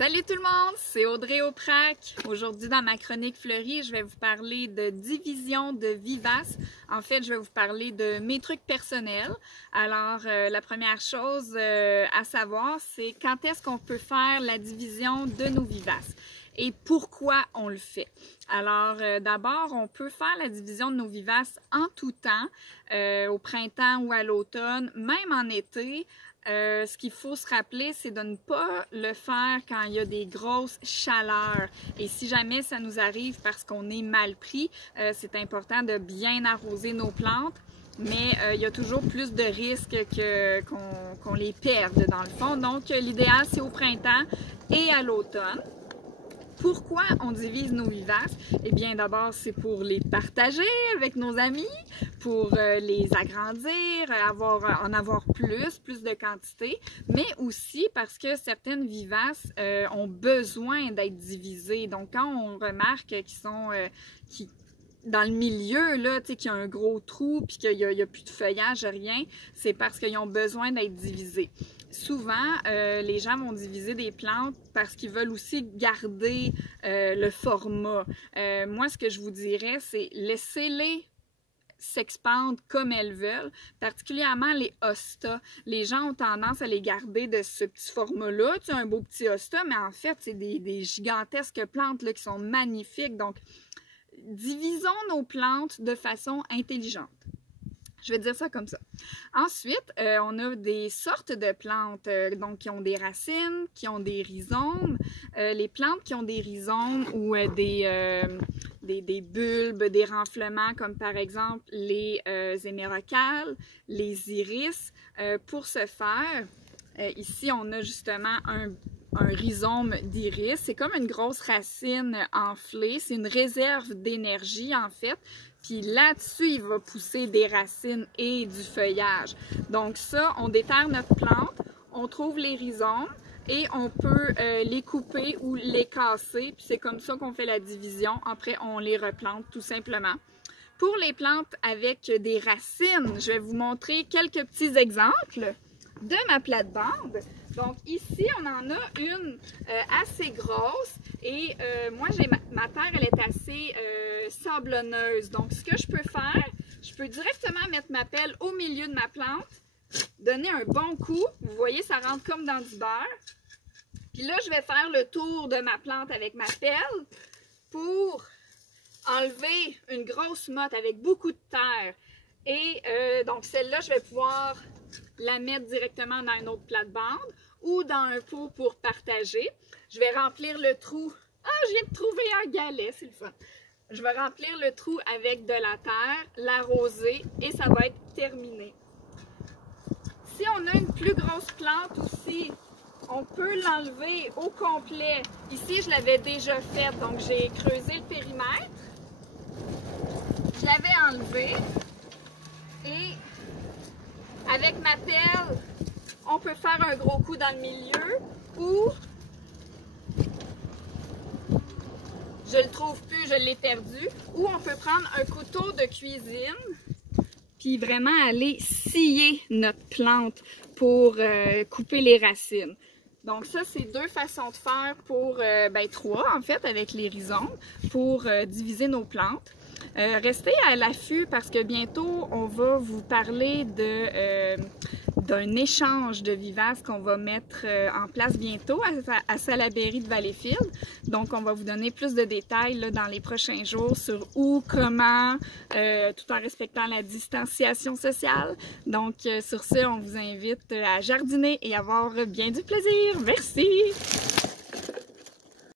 Salut tout le monde, c'est Audrey Auprac. Aujourd'hui dans ma chronique fleurie, je vais vous parler de division de vivaces. En fait, je vais vous parler de mes trucs personnels. Alors, la première chose à savoir, c'est quand est-ce qu'on peut faire la division de nos vivaces et pourquoi on le fait. Alors, d'abord, on peut faire la division de nos vivaces en tout temps, au printemps ou à l'automne, même en été. Ce qu'il faut se rappeler, c'est de ne pas le faire quand il y a des grosses chaleurs. Et si jamais ça nous arrive parce qu'on est mal pris, c'est important de bien arroser nos plantes. Mais il y a toujours plus de risques qu'on les perde dans le fond. Donc, l'idéal, c'est au printemps et à l'automne. Pourquoi on divise nos vivaces? Eh bien, d'abord, c'est pour les partager avec nos amis, pour les agrandir, en avoir plus de quantité, mais aussi parce que certaines vivaces ont besoin d'être divisées. Donc, quand on remarque qu'ils sont dans le milieu, là, qu'il y a un gros trou puis qu'il n'y a plus de feuillage, rien, c'est parce qu'ils ont besoin d'être divisés. Souvent, les gens vont diviser des plantes parce qu'ils veulent aussi garder le format. Moi, ce que je vous dirais, c'est laissez-les s'expandre comme elles veulent, particulièrement les hostas. Les gens ont tendance à les garder de ce petit format-là. Tu as un beau petit hosta, mais en fait, c'est des gigantesques plantes là, qui sont magnifiques. Donc, divisons nos plantes de façon intelligente. Je vais dire ça comme ça. Ensuite, on a des sortes de plantes donc qui ont des racines, qui ont des rhizomes. Les plantes qui ont des rhizomes ou des bulbes, des renflements, comme par exemple les hémérocalles, les iris. Pour ce faire, ici, on a justement un rhizome d'iris. C'est comme une grosse racine enflée. C'est une réserve d'énergie, en fait. Puis là-dessus, il va pousser des racines et du feuillage. Donc ça, on déterre notre plante, on trouve les rhizomes et on peut les couper ou les casser. Puis c'est comme ça qu'on fait la division. Après, on les replante tout simplement. Pour les plantes avec des racines, je vais vous montrer quelques petits exemples de ma plate-bande. Donc ici, on en a une assez grosse et moi, ma terre, elle est assez sablonneuse. Donc, ce que je peux faire, je peux directement mettre ma pelle au milieu de ma plante, donner un bon coup. Vous voyez, ça rentre comme dans du beurre. Puis là, je vais faire le tour de ma plante avec ma pelle pour enlever une grosse motte avec beaucoup de terre. Et donc, celle-là, je vais pouvoir la mettre directement dans une autre plate-bande ou dans un pot pour partager. Je vais remplir le trou. Ah, je viens de trouver un galet, c'est le fun. Je vais remplir le trou avec de la terre, l'arroser et ça va être terminé. Si on a une plus grosse plante aussi, on peut l'enlever au complet. Ici, je l'avais déjà fait, donc j'ai creusé le périmètre. Je l'avais enlevé et avec ma pelle, on peut faire un gros coup dans le milieu ou je le trouve plus, je l'ai perdu, ou on peut prendre un couteau de cuisine puis vraiment aller scier notre plante pour couper les racines. Donc ça, c'est deux façons de faire pour, trois en fait, avec les rhizomes, pour diviser nos plantes. Restez à l'affût parce que bientôt, on va vous parler d'un échange de vivaces qu'on va mettre en place bientôt à Salaberry de Valleyfield. Donc, on va vous donner plus de détails là, dans les prochains jours sur où, comment, tout en respectant la distanciation sociale. Donc, sur ce, on vous invite à jardiner et avoir bien du plaisir. Merci!